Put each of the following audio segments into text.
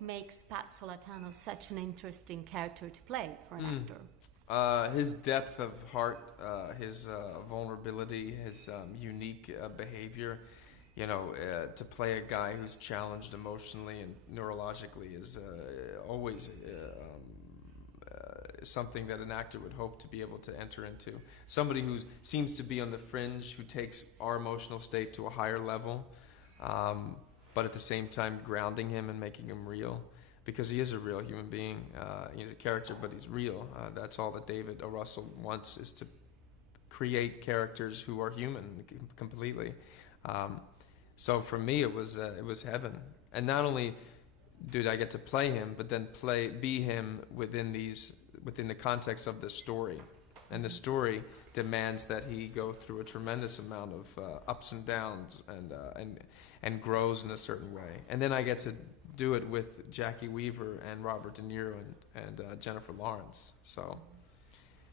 makes Pat Solatano such an interesting character to play for an actor? His depth of heart, his vulnerability, his unique behavior. You know, to play a guy who's challenged emotionally and neurologically is always something that an actor would hope to be able to enter into. Somebody who seems to be on the fringe, who takes our emotional state to a higher level, but at the same time grounding him and making him real. Because he is a real human being. He's a character, but he's real. That's all that David O. Russell wants, is to create characters who are human completely. So for me, it was heaven. And not only did I get to play him, but then be him within the context of the story. And the story demands that he go through a tremendous amount of ups and downs and grows in a certain way. And then I get to do it with Jackie Weaver and Robert De Niro and Jennifer Lawrence. So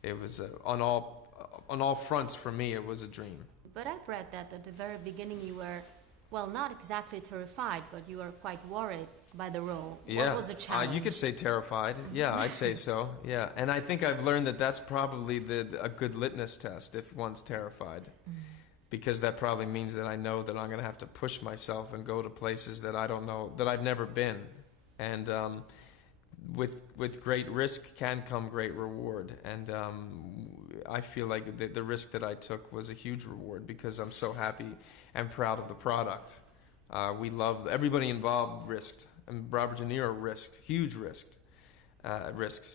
it was on all fronts for me. It was a dream. But I've read that at the very beginning you were, well, not exactly terrified, but you were quite worried by the role. Yeah. What was the challenge? You could say terrified. Yeah, I'd say so. Yeah, and I think I've learned that that's probably a good litmus test if one's terrified. Because that probably means that I know that I'm going to have to push myself and go to places that I don't know, that I've never been. And with great risk can come great reward. And I feel like the risk that I took was a huge reward because I'm so happy and proud of the product. Everybody involved risked. And Robert De Niro risked, huge risks,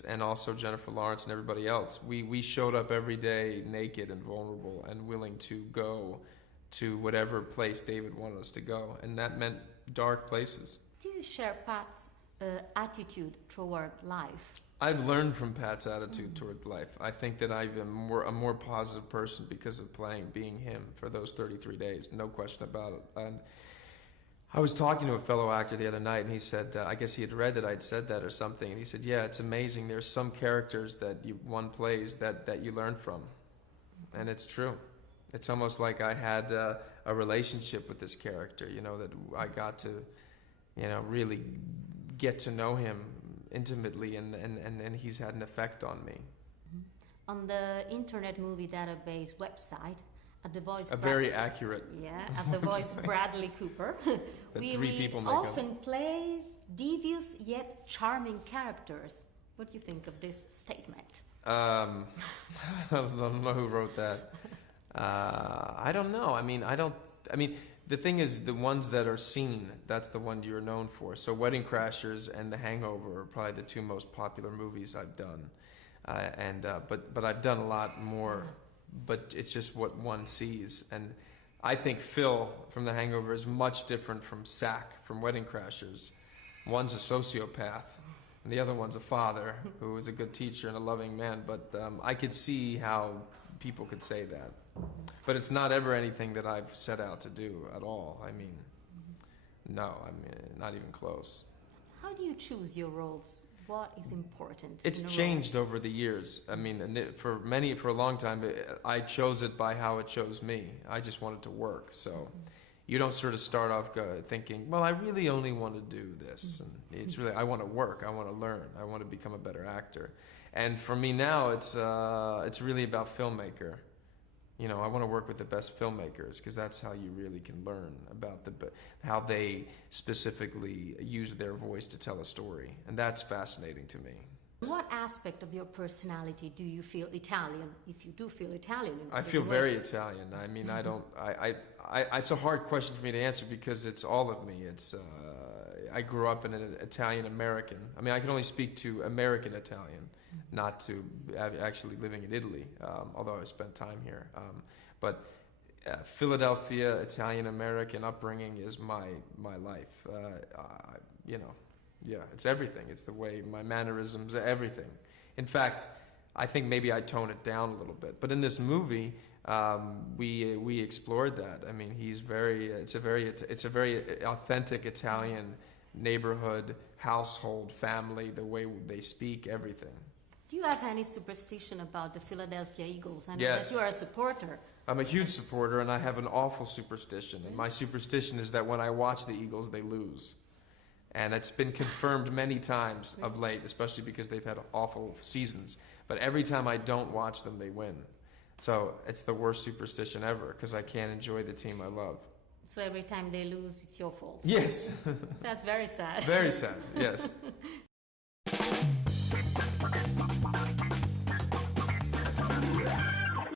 and also Jennifer Lawrence and everybody else. We showed up every day naked and vulnerable and willing to go to whatever place David wanted us to go, and that meant dark places. Do you share Pat's attitude toward life? I've learned from Pat's attitude toward life. I think that I'm a more positive person because of being him for those 33 days, no question about it. And I was talking to a fellow actor the other night, and he said, I guess he had read that I'd said that or something, and he said, yeah, it's amazing. There's some characters that one plays that you learn from, and it's true. It's almost like I had a relationship with this character, that I got to, really get to know him intimately, and he's had an effect on me. On the Internet Movie Database website, at the voice very accurate. Yeah, at the voice Bradley Cooper. We often plays devious yet charming characters. What do you think of this statement? I don't know who wrote that. I don't know. The thing is, the ones that are seen, that's the one you're known for. So Wedding Crashers and The Hangover are probably the two most popular movies I've done. But I've done a lot more. But it's just what one sees. And I think Phil from The Hangover is much different from Sack from Wedding Crashers. One's a sociopath, and the other one's a father who is a good teacher and a loving man. But I could see how people could say that. But it's not ever anything that I've set out to do at all. No, not even close. How do you choose your roles? What is important? It's changed over the years. For a long time, I chose it by how it chose me. I just wanted to work. So you don't sort of start off thinking, well, I really only want to do this. And it's really, I want to work. I want to learn. I want to become a better actor. And for me now, it's really about filmmaker. I want to work with the best filmmakers because that's how you really can learn about how they specifically use their voice to tell a story, and that's fascinating to me. What aspect of your personality do you feel Italian? If you do feel Italian, I feel very Italian. It's a hard question for me to answer because it's all of me. I grew up in an Italian American. I can only speak to American Italian, not to actually living in Italy, although I spent time here. But Philadelphia Italian American upbringing is my life. It's everything. It's the way my mannerisms, everything. In fact, I think maybe I tone it down a little bit. But in this movie, we explored that. It's a very authentic Italian neighborhood, household, family, the way they speak, everything. Do you have any superstition about the Philadelphia Eagles? I know Yes. that you are a supporter. I'm a huge supporter, and I have an awful superstition. And my superstition is that when I watch the Eagles, they lose. And it's been confirmed many times of late, especially because they've had awful seasons. But every time I don't watch them, they win. So it's the worst superstition ever because I can't enjoy the team I love. So every time they lose, it's your fault. Yes. That's very sad. Very sad, yes.